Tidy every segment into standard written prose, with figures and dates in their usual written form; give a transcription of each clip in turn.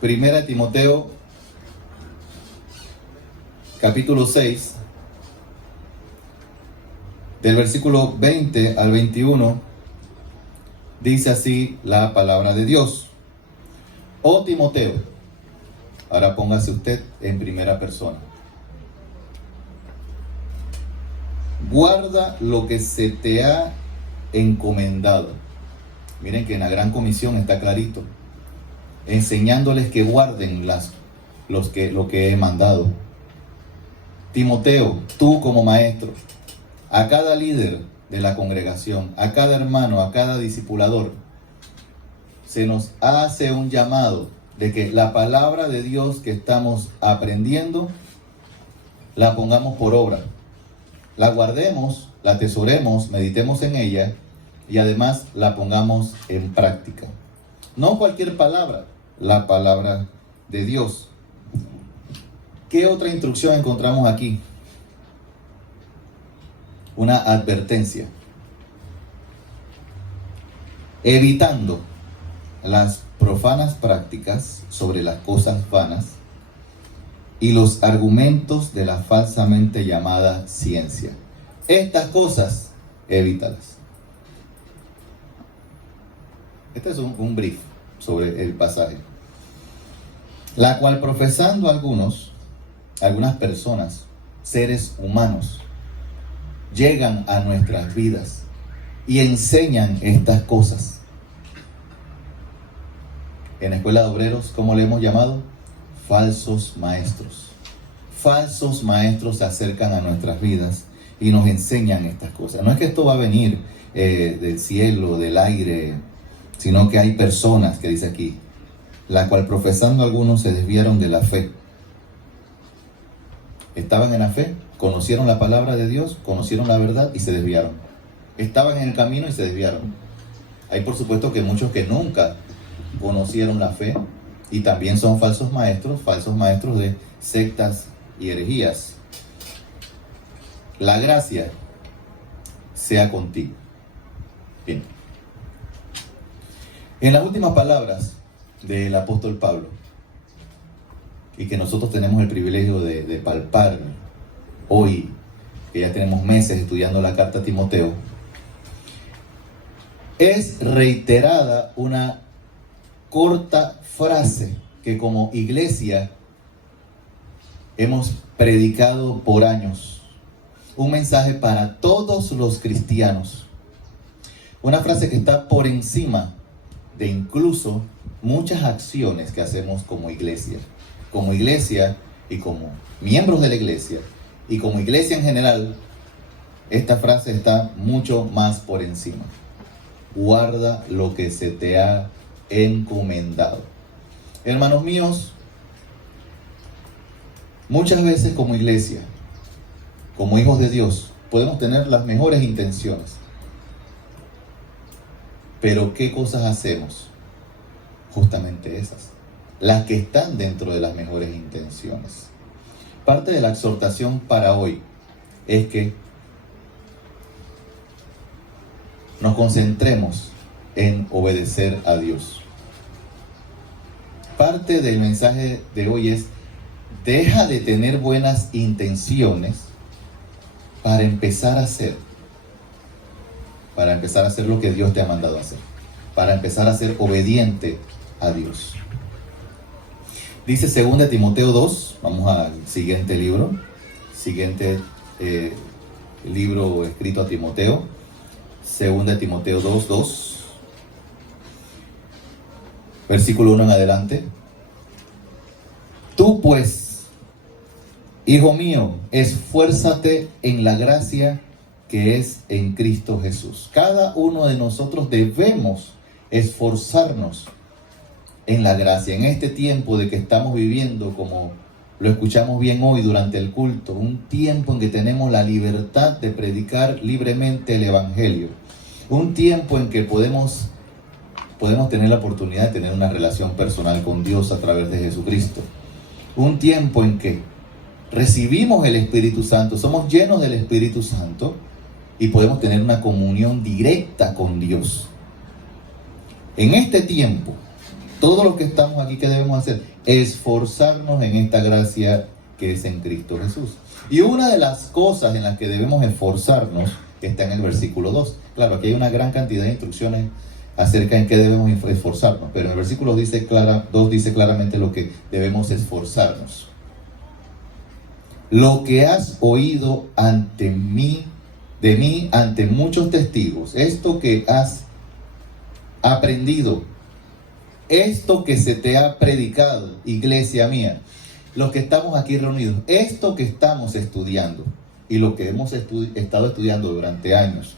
Primera Timoteo, capítulo 6, del versículo 20 al 21, dice así la palabra de Dios. Oh Timoteo, ahora póngase usted en primera persona. Guarda lo que se te ha encomendado. Miren que en la Gran Comisión está clarito, enseñándoles que guarden lo que he mandado. Timoteo, tú como maestro, a cada líder de la congregación, a cada hermano, a cada discipulador, se nos hace un llamado de que la palabra de Dios que estamos aprendiendo, la pongamos por obra, la guardemos, la atesoremos, meditemos en ella y además la pongamos en práctica. No cualquier palabra, la palabra de Dios. ¿Qué otra instrucción encontramos aquí? Una advertencia. Evitando las profanas prácticas sobre las cosas vanas y los argumentos de la falsamente llamada ciencia. Estas cosas, evítalas. Este es un brief sobre el pasaje. La cual profesando algunas personas, seres humanos, llegan a nuestras vidas y enseñan estas cosas. En la Escuela de Obreros, ¿cómo le hemos llamado? Falsos maestros. Falsos maestros se acercan a nuestras vidas y nos enseñan estas cosas. No es que esto va a venir del cielo, del aire, sino que hay personas, que dice aquí, la cual profesando algunos se desviaron de la fe. Estaban en la fe, conocieron la palabra de Dios, conocieron la verdad y se desviaron. Estaban en el camino y se desviaron. Hay por supuesto que muchos que nunca conocieron la fe y también son falsos maestros de sectas y herejías. La gracia sea contigo. Bien. En las últimas palabras del apóstol Pablo, y que nosotros tenemos el privilegio de palpar hoy, que ya tenemos meses estudiando la carta a Timoteo, es reiterada una corta frase que como iglesia hemos predicado por años. Un mensaje para todos los cristianos. Una frase que está por encima de incluso muchas acciones que hacemos como iglesia. Como iglesia y como miembros de la iglesia y como iglesia en general, esta frase está mucho más por encima. Guarda lo que se te ha encomendado. Hermanos míos, muchas veces como iglesia, como hijos de Dios, podemos tener las mejores intenciones. Pero ¿qué cosas hacemos? Justamente esas, las que están dentro de las mejores intenciones. Parte de la exhortación para hoy es que nos concentremos en obedecer a Dios. Parte del mensaje de hoy es: deja de tener buenas intenciones para empezar a hacer lo que Dios te ha mandado a hacer, para empezar a ser obediente a Dios. Dice 2 Timoteo 2, vamos al siguiente libro escrito a Timoteo, 2 Timoteo 2, versículo 1 en adelante. Tú pues, hijo mío, esfuérzate en la gracia que es en Cristo Jesús. Cada uno de nosotros debemos esforzarnos en la gracia, en este tiempo de que estamos viviendo, como lo escuchamos bien hoy durante el culto, un tiempo en que tenemos la libertad de predicar libremente el Evangelio, un tiempo en que podemos tener la oportunidad de tener una relación personal con Dios a través de Jesucristo, un tiempo en que recibimos el Espíritu Santo, somos llenos del Espíritu Santo y podemos tener una comunión directa con Dios. En este tiempo Todos los que estamos aquí, ¿qué debemos hacer? Esforzarnos en esta gracia que es en Cristo Jesús. Y una de las cosas en las que debemos esforzarnos está en el versículo 2. Claro, aquí hay una gran cantidad de instrucciones acerca en qué debemos esforzarnos, pero en el versículo 2 dice claramente lo que debemos esforzarnos. Lo que has oído de mí ante muchos testigos, esto que has aprendido, esto que se te ha predicado, iglesia mía, los que estamos aquí reunidos, esto que estamos estudiando y lo que hemos estado estudiando durante años,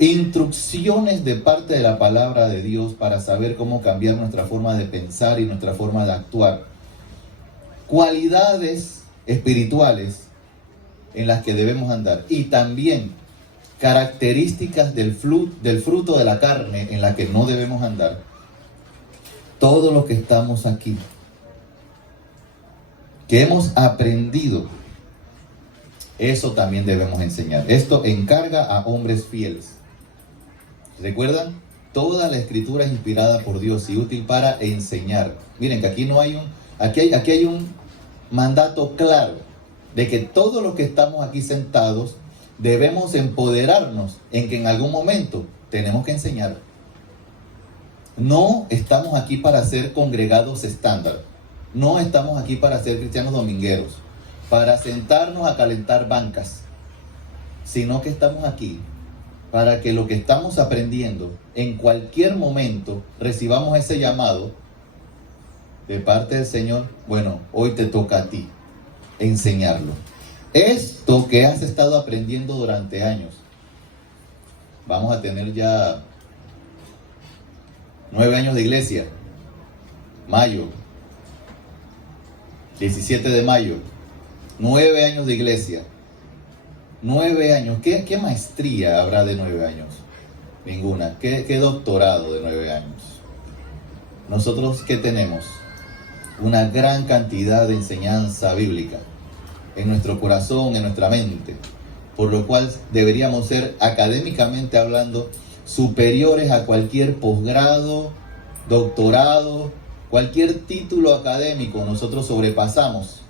instrucciones de parte de la palabra de Dios para saber cómo cambiar nuestra forma de pensar y nuestra forma de actuar, cualidades espirituales en las que debemos andar y también características del fruto de la carne en la que no debemos andar. Todos los que estamos aquí, que hemos aprendido, eso también debemos enseñar. Esto encarga a hombres fieles. ¿Recuerdan? Toda la escritura es inspirada por Dios y útil para enseñar. Miren que aquí hay un mandato claro de que todos los que estamos aquí sentados debemos empoderarnos en que en algún momento tenemos que enseñar. No estamos aquí para ser congregados estándar. No estamos aquí para ser cristianos domingueros, para sentarnos a calentar bancas, sino que estamos aquí para que lo que estamos aprendiendo en cualquier momento recibamos ese llamado de parte del Señor. Bueno, hoy te toca a ti enseñarlo. Esto que has estado aprendiendo durante años, vamos a tener ya 9 años de iglesia, mayo, 17 de mayo, 9 años de iglesia, 9 años, ¿qué maestría habrá de 9 años? Ninguna. ¿Qué doctorado de 9 años? Nosotros, ¿qué tenemos? Una gran cantidad de enseñanza bíblica en nuestro corazón, en nuestra mente, por lo cual deberíamos ser, académicamente hablando, superiores a cualquier posgrado, doctorado, cualquier título académico. Nosotros sobrepasamos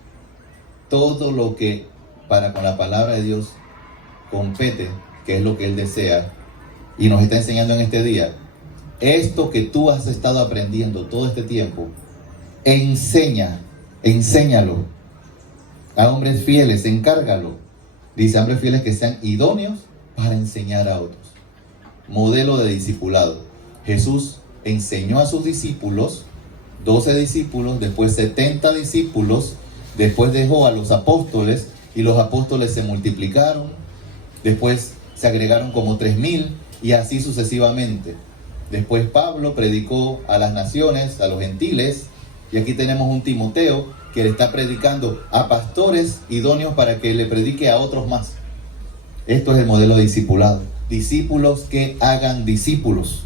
todo lo que con la palabra de Dios compete, que es lo que Él desea y nos está enseñando en este día. Esto que tú has estado aprendiendo todo este tiempo, enséñalo a hombres fieles, encárgalo. Dice, hombres fieles que sean idóneos para enseñar a otros. Modelo de discipulado. Jesús enseñó a sus discípulos, 12 discípulos, después 70 discípulos, después dejó a los apóstoles y los apóstoles se multiplicaron, después se agregaron como 3,000 y así sucesivamente. Después Pablo predicó a las naciones, a los gentiles, y aquí tenemos un Timoteo que le está predicando a pastores idóneos para que le predique a otros más. Esto es el modelo de discipulado. Discípulos que hagan discípulos.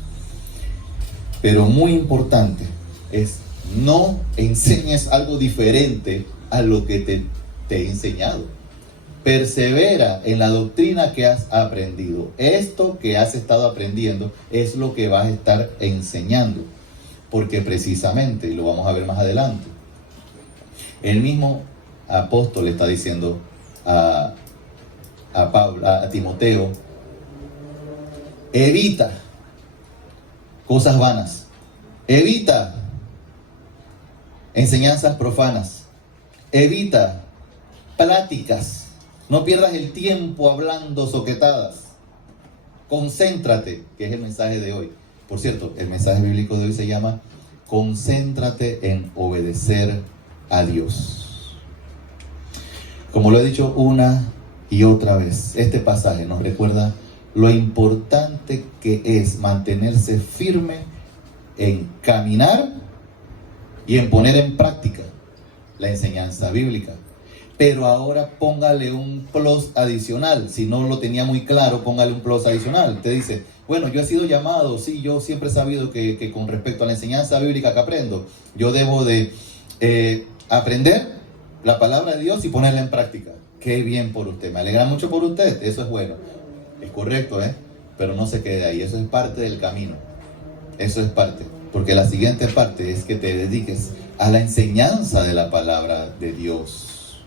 Pero muy importante es, no enseñes algo diferente a lo que te he enseñado. Persevera en la doctrina que has aprendido. Esto que has estado aprendiendo es lo que vas a estar enseñando. Porque precisamente, y lo vamos a ver más adelante, el mismo apóstol está diciendo a Timoteo, evita cosas vanas, evita enseñanzas profanas, evita pláticas, no pierdas el tiempo hablando soquetadas, concéntrate, que es el mensaje de hoy. Por cierto, el mensaje bíblico de hoy se llama concéntrate en obedecer a Dios. Como lo he dicho una y otra vez, este pasaje nos recuerda lo importante que es mantenerse firme en caminar y en poner en práctica la enseñanza bíblica. Pero ahora póngale un plus adicional. Si no lo tenía muy claro, póngale un plus adicional. Te dice, bueno, yo he sido llamado, sí, yo siempre he sabido que con respecto a la enseñanza bíblica que aprendo, yo debo de aprender la palabra de Dios y ponerla en práctica. Qué bien por usted, me alegra mucho por usted, eso es bueno. Es correcto, pero no se quede ahí, eso es parte del camino. Eso es parte. Porque la siguiente parte es que te dediques a la enseñanza de la palabra de Dios.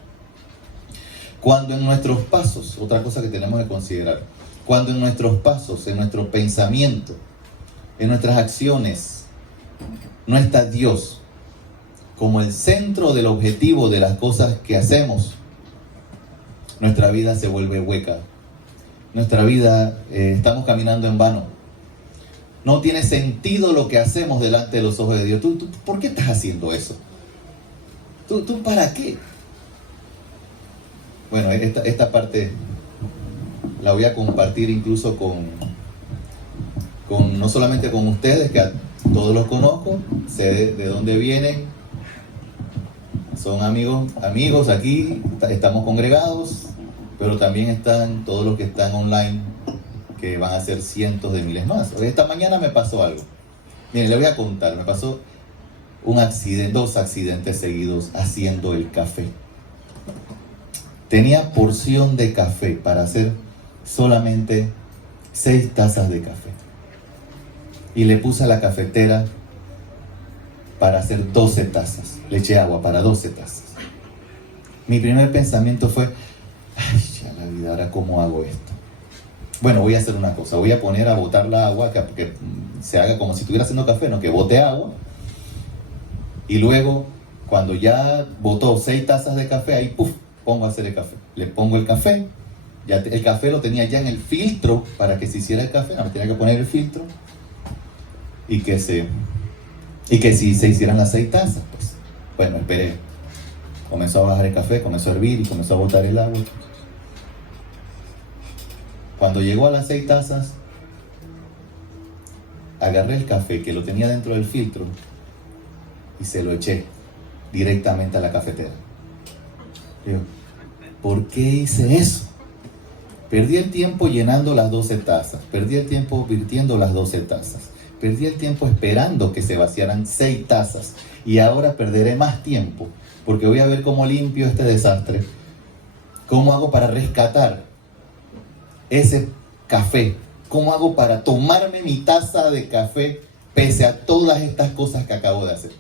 Cuando en nuestros pasos, otra cosa que tenemos que considerar, cuando en nuestros pasos, en nuestro pensamiento, en nuestras acciones, no está Dios como el centro del objetivo de las cosas que hacemos, nuestra vida se vuelve hueca. Nuestra vida, estamos caminando en vano. No tiene sentido lo que hacemos delante de los ojos de Dios. ¿Tú por qué estás haciendo eso? ¿Tú para qué? Bueno, esta parte la voy a compartir incluso con no solamente con ustedes, que a todos los conozco, sé de dónde vienen, son amigos aquí, estamos congregados, pero también están todos los que están online, que van a ser cientos de miles más. Esta mañana me pasó algo. Miren, le voy a contar, me pasó un accidente, 2 accidentes seguidos haciendo el café. Tenía porción de café para hacer solamente 6 tazas de café. Y le puse a la cafetera para hacer 12 tazas. Le eché agua para 12 tazas. Mi primer pensamiento fue, ay, ya la vida, ¿ahora cómo hago esto? Bueno, voy a hacer una cosa, voy a poner a botar la agua, que se haga como si estuviera haciendo café, no, que bote agua. Y luego, cuando ya botó 6 tazas de café, ahí, pongo a hacer el café. Le pongo el café, ya el café lo tenía ya en el filtro para que se hiciera el café, no me tenía que poner el filtro. Y que si se hicieran las 6 tazas, pues, bueno, esperé. Comenzó a bajar el café, comenzó a hervir y comenzó a botar el agua. Cuando llegó a las 6 tazas, agarré el café que lo tenía dentro del filtro y se lo eché directamente a la cafetera. Digo, ¿por qué hice eso? Perdí el tiempo llenando las 12 tazas, perdí el tiempo virtiendo las 12 tazas, perdí el tiempo esperando que se vaciaran 6 tazas y ahora perderé más tiempo porque voy a ver cómo limpio este desastre, cómo hago para rescatar ese café, cómo hago para tomarme mi taza de café pese a todas estas cosas que acabo de hacer.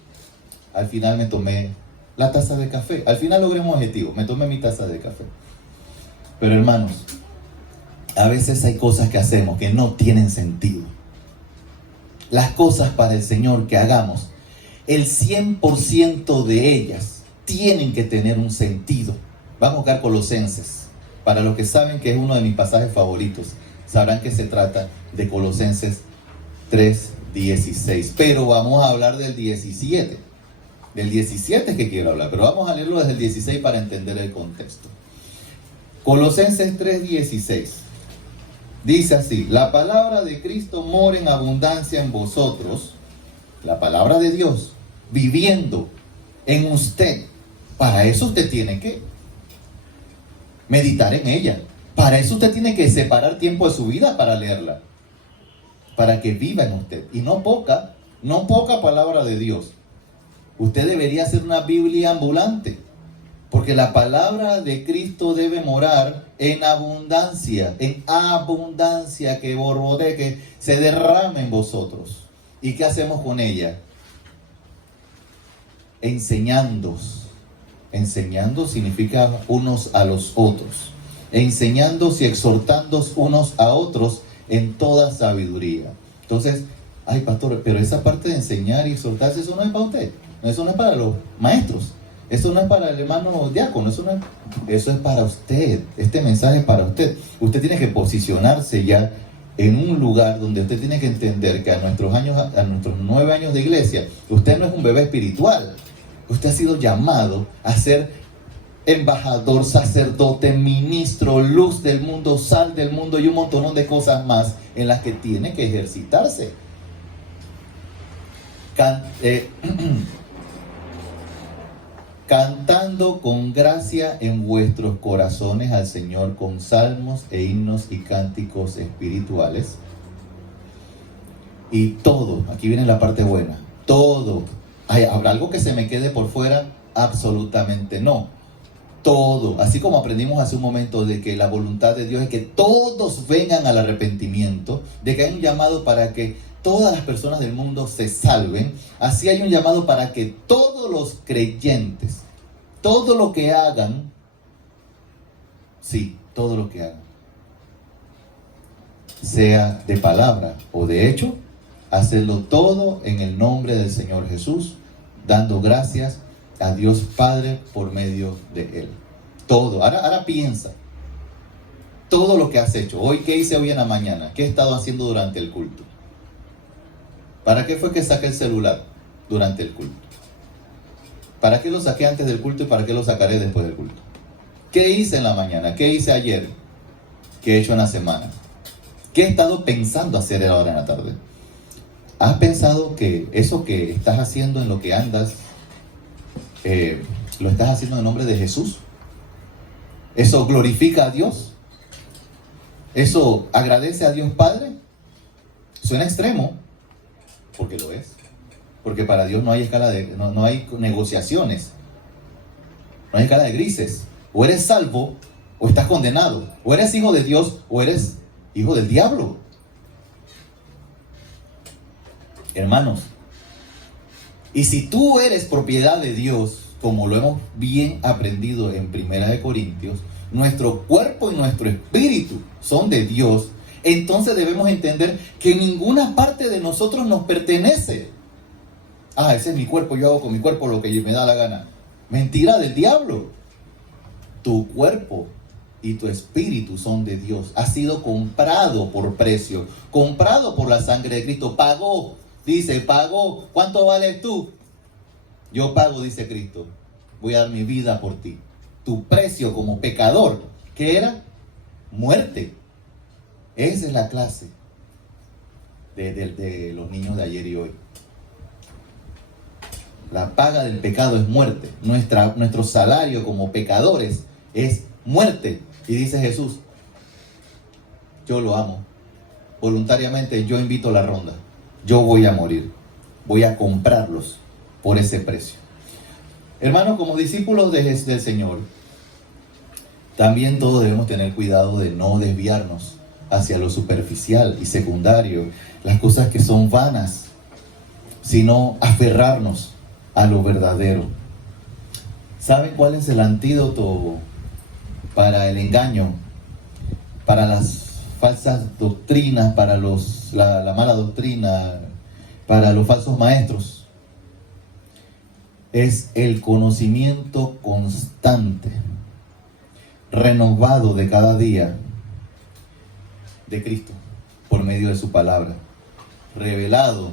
Al final me tomé la taza de café, al final logré un objetivo, me tomé mi taza de café. Pero hermanos, a veces hay cosas que hacemos que no tienen sentido. Las cosas para el Señor que hagamos, el 100% de ellas tienen que tener un sentido. Vamos a buscar Colosenses. Para los que saben que es uno de mis pasajes favoritos, sabrán que se trata de Colosenses 3:16. Pero vamos a hablar del 17. Del 17 es que quiero hablar, pero vamos a leerlo desde el 16 para entender el contexto. Colosenses 3:16. Dice así: la palabra de Cristo mora en abundancia en vosotros, la palabra de Dios, viviendo en usted. Para eso usted tiene que meditar en ella. Para eso usted tiene que separar tiempo de su vida para leerla, para que viva en usted. Y no poca palabra de Dios. Usted debería ser una Biblia ambulante, porque la palabra de Cristo debe morar en abundancia, que borbotee, que se derrame en vosotros. ¿Y qué hacemos con ella? Enseñándoos. Enseñando significa unos a los otros. Enseñándoos y exhortándoos unos a otros en toda sabiduría. Entonces, ay pastor, pero esa parte de enseñar y exhortarse, eso no es para usted. Eso no es para los maestros. Eso no es para el hermano diácono. Eso es para usted. Este mensaje es para usted. Usted tiene que posicionarse ya en un lugar donde usted tiene que entender que a nuestros 9 años de iglesia, usted no es un bebé espiritual. Usted ha sido llamado a ser embajador, sacerdote, ministro, luz del mundo, sal del mundo y un montón de cosas más en las que tiene que ejercitarse. Cantando con gracia en vuestros corazones al Señor con salmos e himnos y cánticos espirituales. Y todo, aquí viene la parte buena, todo. ¿Habrá algo que se me quede por fuera? Absolutamente no. Todo, así como aprendimos hace un momento de que la voluntad de Dios es que todos vengan al arrepentimiento, de que hay un llamado para que todas las personas del mundo se salven, así hay un llamado para que todos los creyentes, todo lo que hagan, sí, todo lo que hagan, sea de palabra o de hecho, hacerlo todo en el nombre del Señor Jesús, dando gracias a Dios Padre por medio de Él. Todo. Ahora piensa, todo lo que has hecho. Hoy, ¿qué hice hoy en la mañana? ¿Qué he estado haciendo durante el culto? ¿Para qué fue que saqué el celular durante el culto? ¿Para qué lo saqué antes del culto y para qué lo sacaré después del culto? ¿Qué hice en la mañana? ¿Qué hice ayer? ¿Qué he hecho en la semana? ¿Qué he estado pensando hacer ahora en la tarde? ¿Has pensado que eso que estás haciendo en lo que andas, lo estás haciendo en nombre de Jesús? ¿Eso glorifica a Dios? ¿Eso agradece a Dios Padre? Suena extremo, porque lo es. Porque para Dios no hay escala no hay negociaciones. No hay escala de grises. O eres salvo, o estás condenado. O eres hijo de Dios, o eres hijo del diablo. Hermanos, y si tú eres propiedad de Dios, como lo hemos bien aprendido en 1 Corintios, nuestro cuerpo y nuestro espíritu son de Dios, entonces debemos entender que ninguna parte de nosotros nos pertenece. Ese es mi cuerpo, yo hago con mi cuerpo lo que me da la gana. Mentira del diablo. Tu cuerpo y tu espíritu son de Dios. Ha sido comprado por precio, comprado por la sangre de Cristo. Pagó, dice, pagó. ¿Cuánto vales tú? Yo pago, dice Cristo. Voy a dar mi vida por ti. Tu precio como pecador, ¿qué era? Muerte. Esa es la clase de los niños de ayer y hoy. La paga del pecado es muerte. Nuestro salario como pecadores es muerte. Y dice Jesús, yo lo amo. Voluntariamente yo invito a la ronda. Yo voy a morir. Voy a comprarlos por ese precio. Hermanos, como discípulos del Señor, también todos debemos tener cuidado de no desviarnos hacia lo superficial y secundario, las cosas que son vanas, sino aferrarnos a lo verdadero. ¿Saben cuál es el antídoto para el engaño, para las falsas doctrinas, para la mala doctrina, para los falsos maestros? Es el conocimiento constante, renovado de cada día de Cristo por medio de su palabra, revelado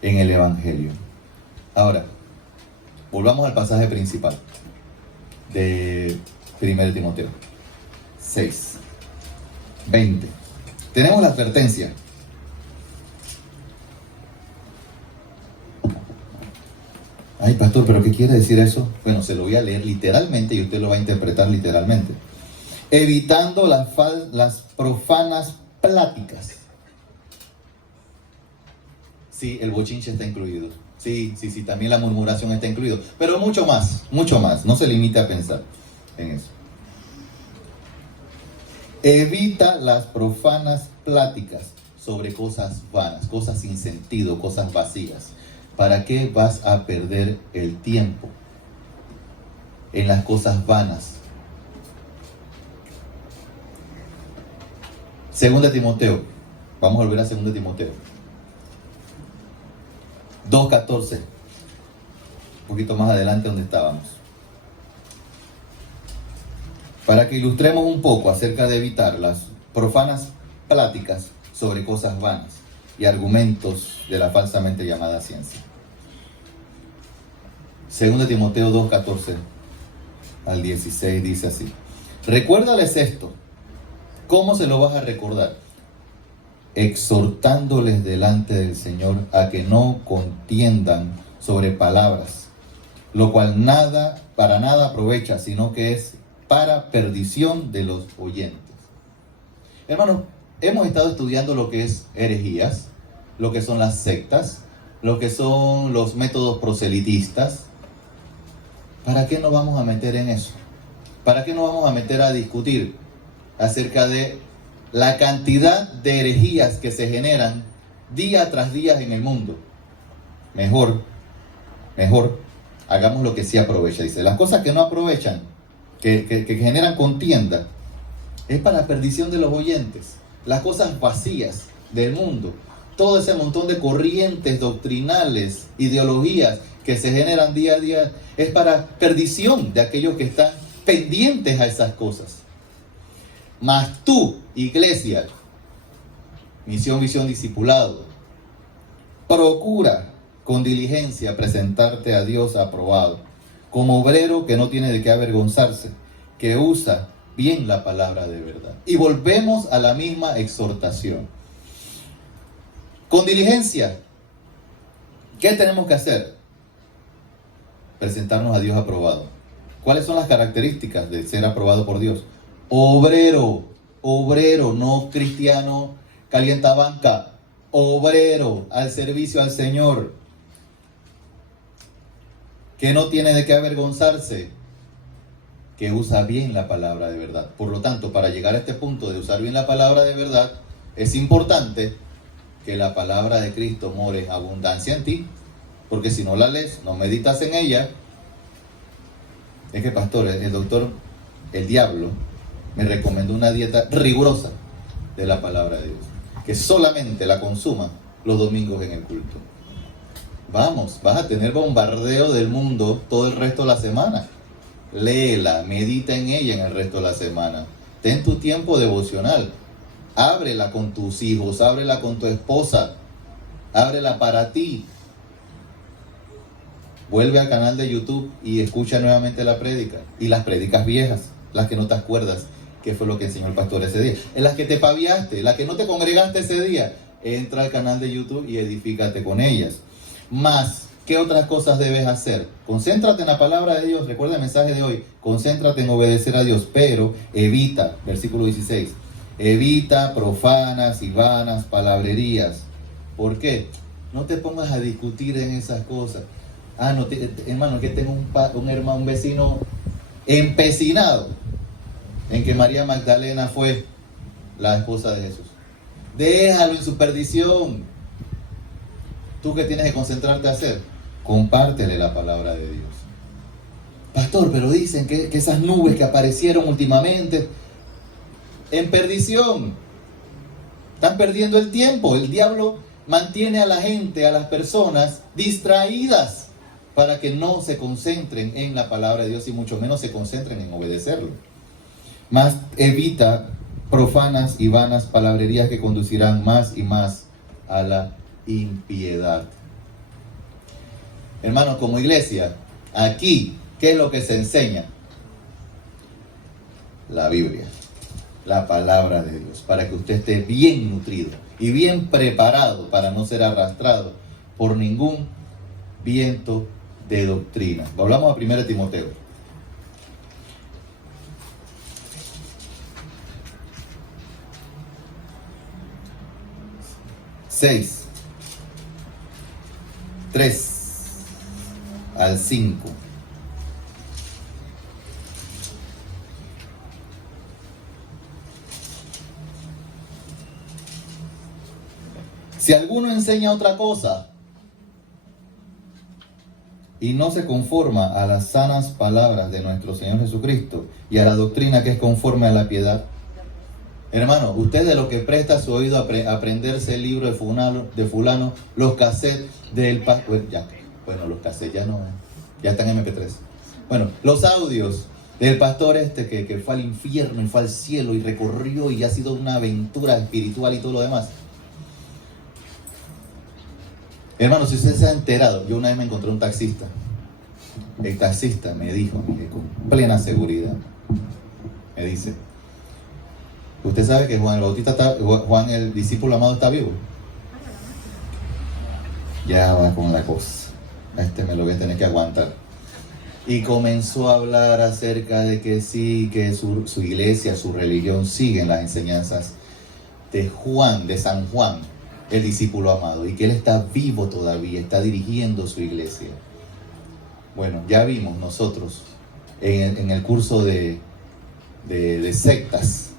en el Evangelio. Ahora, volvamos al pasaje principal de 1 Timoteo 6, 20. Tenemos la advertencia. Ay, pastor, ¿pero qué quiere decir eso? Bueno, se lo voy a leer literalmente y usted lo va a interpretar literalmente. Evitando las profanas pláticas. Sí, el bochinche está incluido. Sí, también la murmuración está incluido. Pero mucho más. No se limite a pensar en eso. Evita las profanas pláticas sobre cosas vanas, cosas sin sentido, cosas vacías. ¿Para qué vas a perder el tiempo en las cosas vanas? 2 Timoteo. Vamos a volver a 2 Timoteo. 2:14. Un poquito más adelante donde estábamos. Para que ilustremos un poco acerca de evitar las profanas pláticas sobre cosas vanas y argumentos de la falsamente llamada ciencia. 2 Timoteo 2:14 al 16 dice así: recuérdales esto. ¿Cómo se lo vas a recordar? Exhortándoles delante del Señor a que no contiendan sobre palabras, lo cual para nada aprovecha, sino que es para perdición de los oyentes. Hermanos, hemos estado estudiando lo que es herejías, lo que son las sectas, lo que son los métodos proselitistas. ¿Para qué nos vamos a meter en eso? ¿Para qué nos vamos a meter a discutir acerca de la cantidad de herejías que se generan día tras día en el mundo. Mejor, hagamos lo que sí aprovecha. Dice, las cosas que no aprovechan, que generan contienda, es para la perdición de los oyentes. Las cosas vacías del mundo, todo ese montón de corrientes doctrinales, ideologías que se generan día a día, es para perdición de aquellos que están pendientes a esas cosas. Mas tú, iglesia, misión, visión, discipulado, procura con diligencia presentarte a Dios aprobado, como obrero que no tiene de qué avergonzarse, que usa bien la palabra de verdad. Y volvemos a la misma exhortación. Con diligencia, ¿qué tenemos que hacer? Presentarnos a Dios aprobado. ¿Cuáles son las características de ser aprobado por Dios? Obrero, no cristiano calientabanca, obrero al servicio al Señor, que no tiene de qué avergonzarse, que usa bien la palabra de verdad. Por lo tanto, para llegar a este punto de usar bien la palabra de verdad, es importante que la palabra de Cristo more en abundancia en ti, porque si no la lees, no meditas en ella. Es que, pastor, el diablo, me recomendó una dieta rigurosa de la palabra de Dios, que solamente la consuma los domingos en el culto. Vamos, vas a tener bombardeo del mundo todo el resto de la semana. Léela, medita en ella en el resto de la semana. Ten tu tiempo devocional. Ábrela con tus hijos, ábrela con tu esposa, ábrela para ti. Vuelve al canal de YouTube y escucha nuevamente la prédica. Y las prédicas viejas, las que no te acuerdas qué fue lo que enseñó el pastor ese día. En las que te paviaste, las que no te congregaste ese día, entra al canal de YouTube y edifícate con ellas. Más, ¿qué otras cosas debes hacer? Concéntrate en la palabra de Dios. Recuerda el mensaje de hoy. Concéntrate en obedecer a Dios, pero evita, versículo 16, evita profanas y vanas palabrerías. ¿Por qué? No te pongas a discutir en esas cosas. No, hermano, que tengo un vecino empecinado en que María Magdalena fue la esposa de Jesús. Déjalo en su perdición. ¿Tú qué tienes que concentrarte a hacer? Compártele la palabra de Dios. Pastor, pero dicen que esas nubes que aparecieron últimamente, en perdición, están perdiendo el tiempo. El diablo mantiene a la gente, a las personas distraídas para que no se concentren en la palabra de Dios y mucho menos se concentren en obedecerlo. Más evita profanas y vanas palabrerías que conducirán más y más a la impiedad. Hermanos, como iglesia, aquí, ¿qué es lo que se enseña? La Biblia, la palabra de Dios, para que usted esté bien nutrido y bien preparado para no ser arrastrado por ningún viento de doctrina. Volvamos a 1 Timoteo. Seis, 3 al 5. Si alguno enseña otra cosa y no se conforma a las sanas palabras de nuestro Señor Jesucristo y a la doctrina que es conforme a la piedad, hermano, usted de lo que presta su oído a aprenderse el libro de fulano, los cassettes del pastor, bueno, los cassettes ya no, ya están en MP3. Bueno, los audios del pastor que fue al infierno y fue al cielo y recorrió y ha sido una aventura espiritual y todo lo demás. Hermano, si usted se ha enterado, yo una vez me encontré un taxista. El taxista me dijo, mire, con plena seguridad, me dice: ¿usted sabe que Juan el discípulo amado está vivo? Ya va con la cosa. Me lo voy a tener que aguantar. Y comenzó a hablar acerca de que sí, que su iglesia, su religión siguen las enseñanzas de Juan, de San Juan, el discípulo amado, y que él está vivo todavía, está dirigiendo su iglesia. Bueno, ya vimos nosotros en el curso de sectas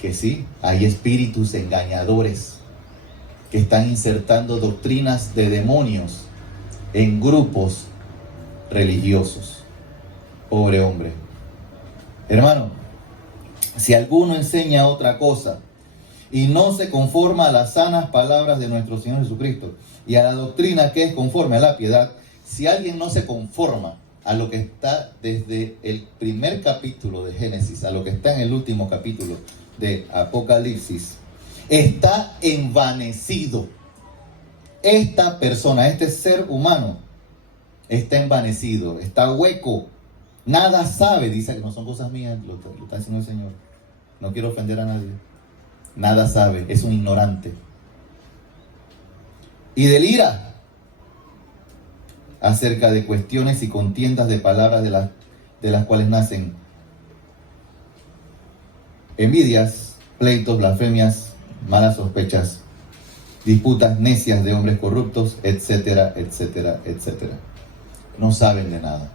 que sí, hay espíritus engañadores que están insertando doctrinas de demonios en grupos religiosos. Pobre hombre. Hermano, si alguno enseña otra cosa y no se conforma a las sanas palabras de nuestro Señor Jesucristo y a la doctrina que es conforme a la piedad, si alguien no se conforma a lo que está desde el primer capítulo de Génesis, a lo que está en el último capítulo de Apocalipsis, está envanecido. Esta persona, este ser humano, está envanecido, está hueco, nada sabe, dice que no son cosas mías, lo está diciendo el Señor. No quiero ofender a nadie. Nada sabe, es un ignorante. Y delira acerca de cuestiones y contiendas de palabras de las cuales nacen envidias, pleitos, blasfemias, malas sospechas, disputas necias de hombres corruptos, etcétera, etcétera, etcétera. No saben de nada.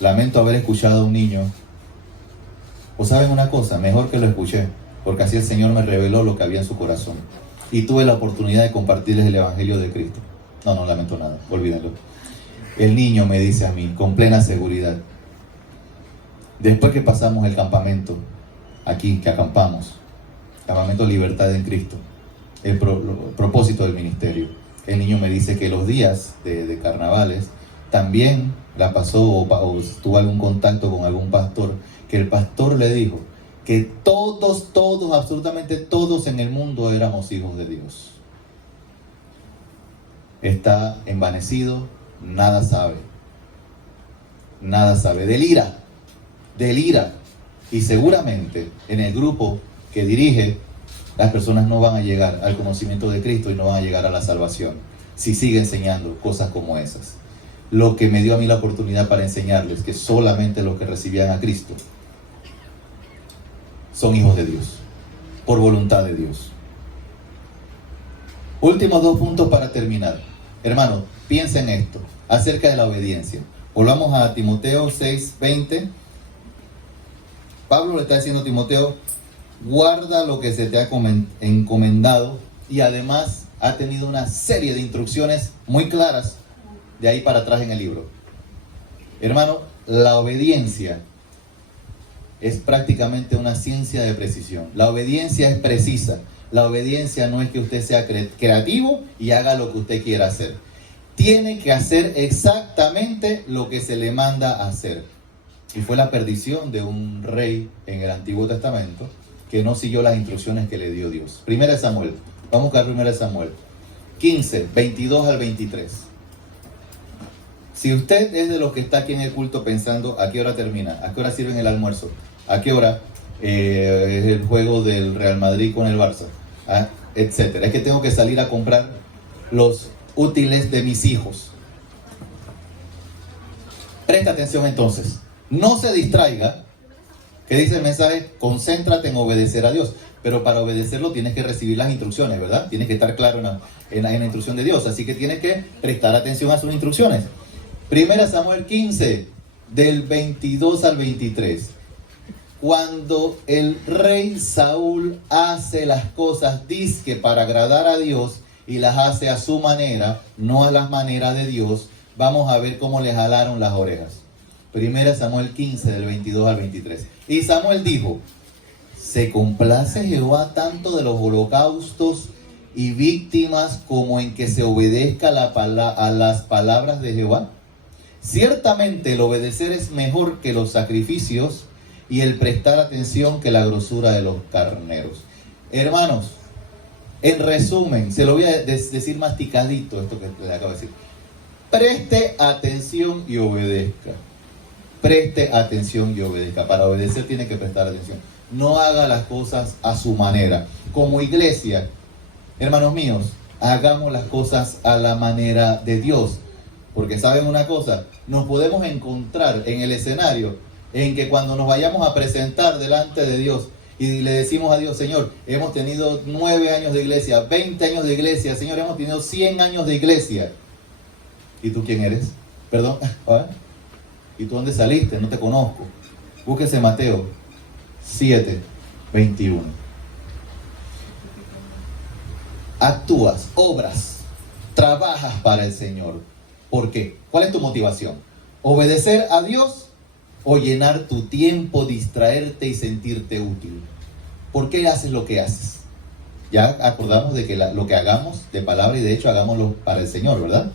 Lamento haber escuchado a un niño. ¿O saben una cosa? Mejor que lo escuché, porque así el Señor me reveló lo que había en su corazón. Y tuve la oportunidad de compartirles el Evangelio de Cristo. No lamento nada, olvídenlo. El niño me dice a mí, con plena seguridad, después que pasamos el campamento, aquí, que acampamos, campamento Libertad en Cristo, el propósito del ministerio, el niño me dice que los días de carnavales también la pasó o tuvo algún contacto con algún pastor, que el pastor le dijo que todos, absolutamente todos en el mundo éramos hijos de Dios. Está envanecido, nada sabe, delira, y seguramente en el grupo que dirige, las personas no van a llegar al conocimiento de Cristo y no van a llegar a la salvación si sigue enseñando cosas como esas. Lo que me dio a mí la oportunidad para enseñarles que solamente los que recibían a Cristo son hijos de Dios, por voluntad de Dios. Últimos 2 puntos para terminar. Hermanos, piensen en esto, acerca de la obediencia. Volvamos a Timoteo 6:20. Pablo le está diciendo a Timoteo, guarda lo que se te ha encomendado, y además ha tenido una serie de instrucciones muy claras de ahí para atrás en el libro. Hermano, la obediencia es prácticamente una ciencia de precisión. La obediencia es precisa. La obediencia no es que usted sea creativo y haga lo que usted quiera hacer. Tiene que hacer exactamente lo que se le manda a hacer. Y fue la perdición de un rey en el Antiguo Testamento que no siguió las instrucciones que le dio Dios. 1 Samuel. Vamos a buscar 1 Samuel 15, 22 al 23. Si usted es de los que está aquí en el culto pensando a qué hora termina, a qué hora sirven el almuerzo, a qué hora es el juego del Real Madrid con el Barça, etcétera, es que tengo que salir a comprar los útiles de mis hijos. Presta atención entonces, no se distraiga, que dice el mensaje, concéntrate en obedecer a Dios. Pero para obedecerlo tienes que recibir las instrucciones, ¿verdad? Tienes que estar claro en la instrucción de Dios. Así que tienes que prestar atención a sus instrucciones. 1 Samuel 15, del 22 al 23. Cuando el rey Saúl hace las cosas dizque para agradar a Dios y las hace a su manera, no a las maneras de Dios, vamos a ver cómo le jalaron las orejas. 1 Samuel 15, del 22 al 23. Y Samuel dijo, ¿se complace Jehová tanto de los holocaustos y víctimas como en que se obedezca a las palabras de Jehová? Ciertamente el obedecer es mejor que los sacrificios y el prestar atención que la grosura de los carneros. Hermanos, en resumen, se lo voy a decir masticadito esto que le acabo de decir. Preste atención y obedezca. Preste atención y obedezca. Para obedecer tiene que prestar atención. No haga las cosas a su manera. Como iglesia, hermanos míos, hagamos las cosas a la manera de Dios. Porque saben una cosa, nos podemos encontrar en el escenario en que cuando nos vayamos a presentar delante de Dios y le decimos a Dios, Señor, hemos tenido 9 años de iglesia, 20 años de iglesia, Señor, hemos tenido 100 años de iglesia. ¿Y tú quién eres? Perdón, ¿y tú dónde saliste? No te conozco. Búsquese Mateo 7, 21. actúas, obras, trabajas para el Señor. ¿Por qué? ¿Cuál es tu motivación? ¿Obedecer a Dios o llenar tu tiempo, distraerte y sentirte útil? ¿Por qué haces lo que haces? Ya acordamos de que lo que hagamos de palabra y de hecho hagámoslo para el Señor, ¿verdad?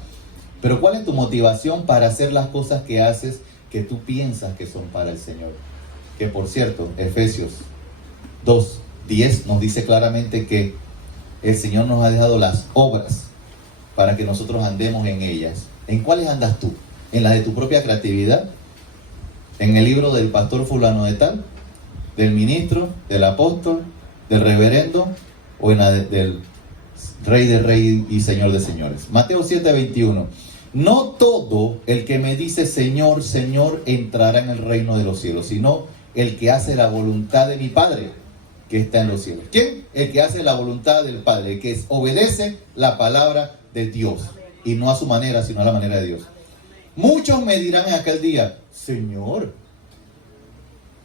Pero ¿cuál es tu motivación para hacer las cosas que haces que tú piensas que son para el Señor? Que por cierto, Efesios 2:10 nos dice claramente que el Señor nos ha dejado las obras para que nosotros andemos en ellas. ¿En cuáles andas tú? ¿En las de tu propia creatividad? ¿En el libro del pastor fulano de tal? ¿Del ministro? ¿Del apóstol? ¿Del reverendo? ¿O en la del Rey de Reyes y Señor de Señores? Mateo 7:21. No todo el que me dice Señor, Señor entrará en el reino de los cielos, sino el que hace la voluntad de mi Padre que está en los cielos. ¿Quién? El que hace la voluntad del Padre, el que obedece la palabra de Dios, y no a su manera, sino a la manera de Dios. Muchos me dirán en aquel día, Señor,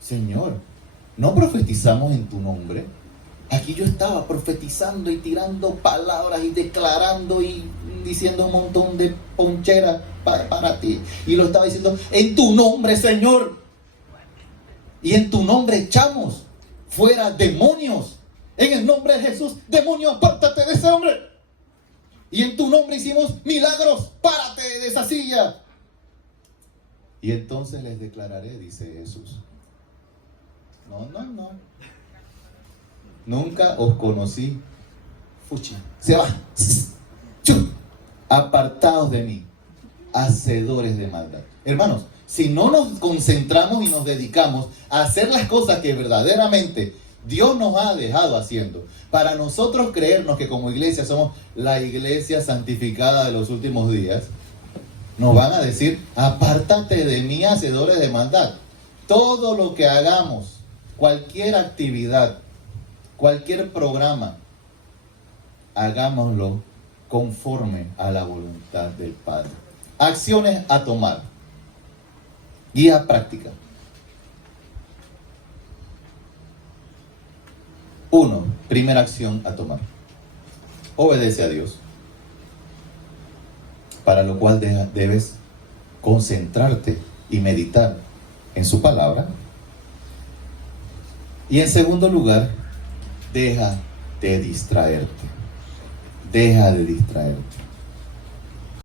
Señor, ¿no profetizamos en tu nombre? Aquí yo estaba profetizando y tirando palabras y declarando y diciendo un montón de poncheras para ti. Y lo estaba diciendo en tu nombre, Señor. Y en tu nombre echamos fuera demonios. En el nombre de Jesús, demonio, apártate de ese hombre. Y en tu nombre hicimos milagros, párate de esa silla. Y entonces les declararé, dice Jesús. No. Nunca os conocí. Fuchi. Se va. Apartados de mí, hacedores de maldad. Hermanos, si no nos concentramos y nos dedicamos a hacer las cosas que verdaderamente Dios nos ha dejado haciendo, para nosotros creernos que como iglesia somos la iglesia santificada de los últimos días, nos van a decir, apártate de mí, hacedores de maldad. Todo lo que hagamos, cualquier actividad, cualquier programa, hagámoslo conforme a la voluntad del Padre. Acciones a tomar. Guía práctica. 1. Primera acción a tomar. Obedece a Dios. Para lo cual debes concentrarte y meditar en su palabra. Y en segundo lugar, deja de distraerte. Deja de distraerte.